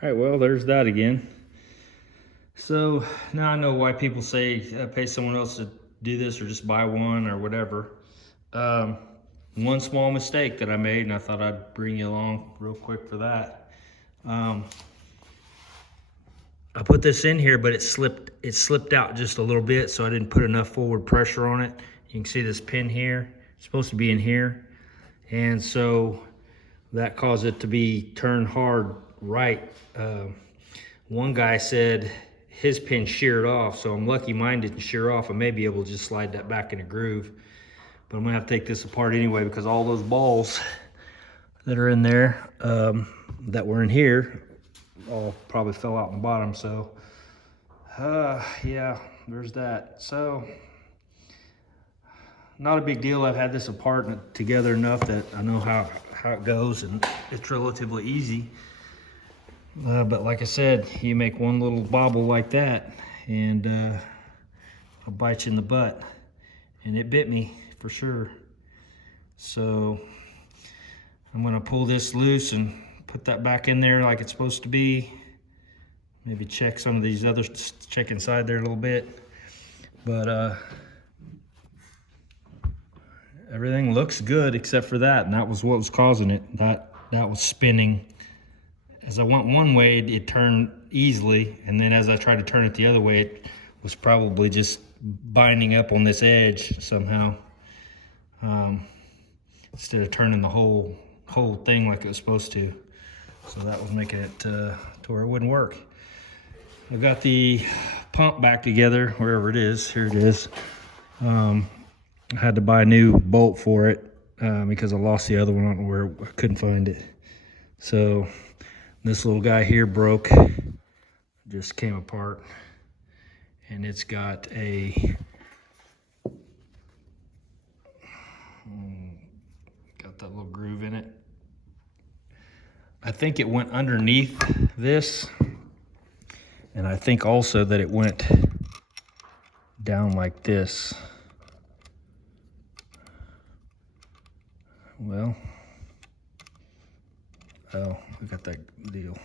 All right, well, there's that again. So now I know why people say pay someone else to do this or just buy one or whatever. Um, One small mistake that I made, and I thought I'd bring you along real quick for that. Um, I put this in here, but it slipped out just a little bit, so I didn't put enough forward pressure on it. You can see this pin here. It's supposed to be in here. And so that caused it to be turned hard right. One guy said his pin sheared off, so I'm lucky mine didn't shear off. I may be able to just slide that back in a groove. But I'm gonna have to take this apart anyway because all those balls that are in there that were in here all probably fell out in the bottom. So yeah, there's that. So not a big deal. I've had this apart and together enough that I know how it goes, and it's relatively easy. But like I said, you make one little bobble like that and I'll bite you in the butt. And it bit me for sure. So I'm gonna pull this loose and put that back in there like it's supposed to be. Maybe check some of these others, check inside there a little bit. But everything looks good except for that, and that was what was causing it. That was spinning. As I went one way, it turned easily, and then as I tried to turn it the other way, it was probably just binding up on this edge somehow, instead of turning the whole thing like it was supposed to. So that was making it to where it wouldn't work. I've got the pump back together, wherever it is. Here it is. I had to buy a new bolt for it because I lost the other one. I don't know where, I couldn't find it. So this little guy here broke, just came apart, and it's got a that little groove in it. I think it went underneath this, and I think also that it went down like this. Well, oh, we got that deal.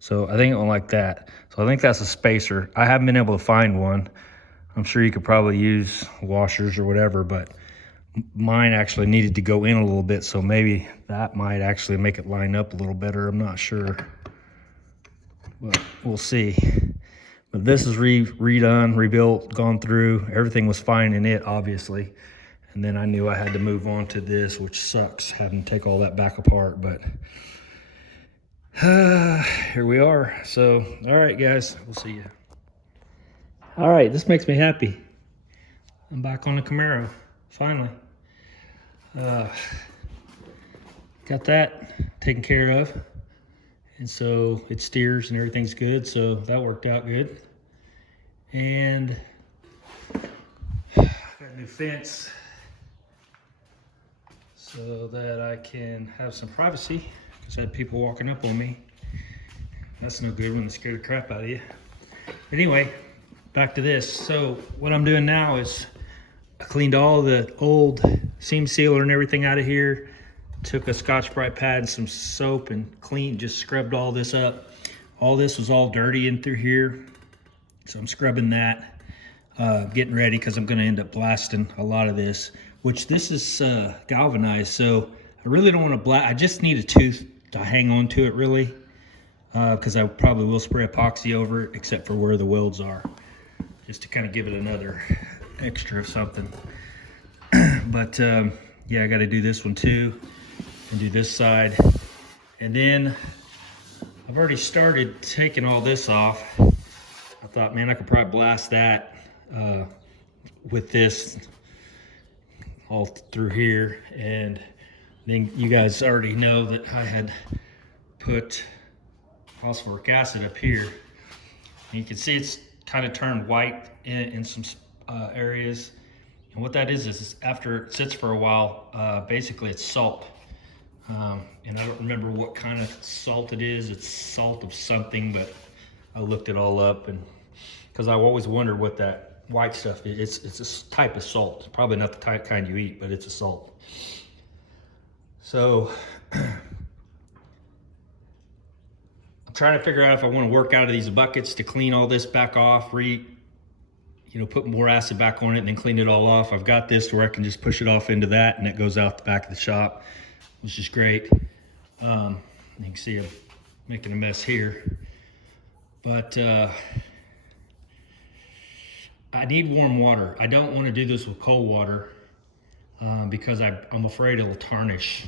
So I think it went like that. So I think that's a spacer. I haven't been able to find one. I'm sure you could probably use washers or whatever, but mine actually needed to go in a little bit, so maybe that might actually make it line up a little better. I'm not sure, but we'll see. But this is redone, rebuilt, gone through. Everything was fine in it, obviously. And then I knew I had to move on to this, which sucks, having to take all that back apart, but here we are. So, all right, guys, we'll see you. All right, this makes me happy. I'm back on the Camaro, finally. Got that taken care of, and so it steers and everything's good, so that worked out good. And got a new fence so that I can have some privacy, because I had people walking up on me. That's no good when they scare the crap out of you. But anyway, back to this. So what I'm doing now is I cleaned all the old seam sealer and everything out of here. Took a Scotch-Brite pad and some soap and just scrubbed all this up. All this was all dirty in through here, so I'm scrubbing that, getting ready because I'm going to end up blasting a lot of this, which this is galvanized, so I really don't want to blast. I just need a tooth to hang on to it, really, because I probably will spray epoxy over it, except for where the welds are, just to kind of give it another extra of something. But yeah, I got to do this one too, and do this side. And then I've already started taking all this off. I thought, man, I could probably blast that with this all through here. And then you guys already know that I had put phosphoric acid up here. And you can see it's kind of turned white in some areas. And what that is after it sits for a while, basically it's salt. And I don't remember what kind of salt it is. It's salt of something, but I looked it all up, and because I always wondered what that white stuff is. It's a type of salt. Probably not the type kind you eat, but it's a salt. So I'm trying to figure out if I want to work out of these buckets to clean all this back off, put more acid back on it and then clean it all off. I've got this where I can just push it off into that and it goes out the back of the shop, which is great. You can see I'm making a mess here. But I need warm water. I don't want to do this with cold water because I'm afraid it'll tarnish.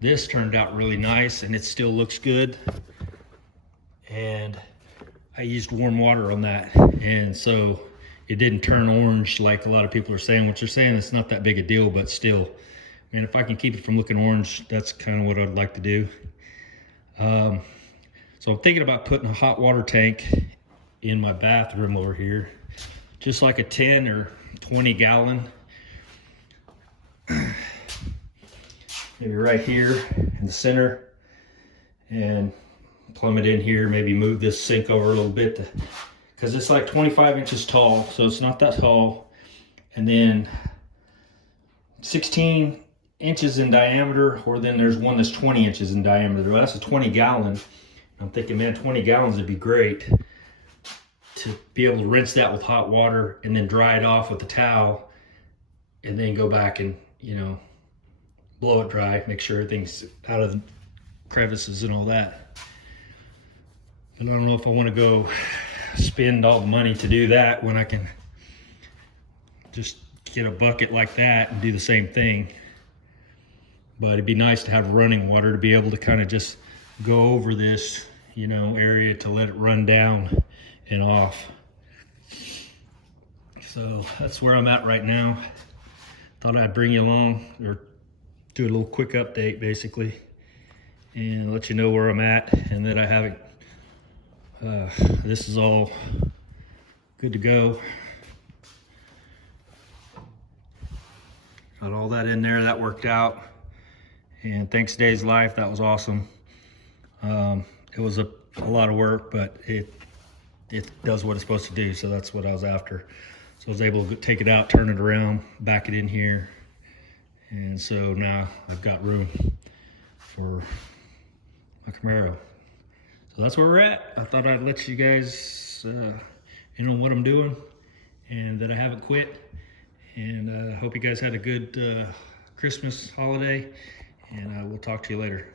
This turned out really nice and it still looks good. And I used warm water on that. And so it didn't turn orange like a lot of people are saying, which they're saying it's not that big a deal, but still, man, if I can keep it from looking orange, that's kind of what I'd like to do. So I'm thinking about putting a hot water tank in my bathroom over here, just like a 10 or 20 gallon. Maybe right here in the center, and plumb it in here, maybe move this sink over a little bit because it's like 25 inches tall, so it's not that tall. And then 16 inches in diameter, or then there's one that's 20 inches in diameter. Well, that's a 20 gallon. I'm thinking, man, 20 gallons would be great to be able to rinse that with hot water and then dry it off with a towel and then go back and, blow it dry, make sure everything's out of the crevices and all that. But I don't know if I want to go spend all the money to do that when I can just get a bucket like that and do the same thing. But it'd be nice to have running water to be able to kind of just go over this, area to let it run down and off. So that's where I'm at right now. Thought I'd bring you along, or do a little quick update basically, and let you know where I'm at and that I haven't, this is all good to go. Got all that in there, that worked out. And thanks to Dave's Life, that was awesome. It was a lot of work, but it does what it's supposed to do, so that's what I was after. So I was able to take it out, turn it around, back it in here. And so now I've got room for my Camaro. So that's where we're at. I thought I'd let you guys know what I'm doing and that I haven't quit. And I hope you guys had a good Christmas holiday, and I will talk to you later.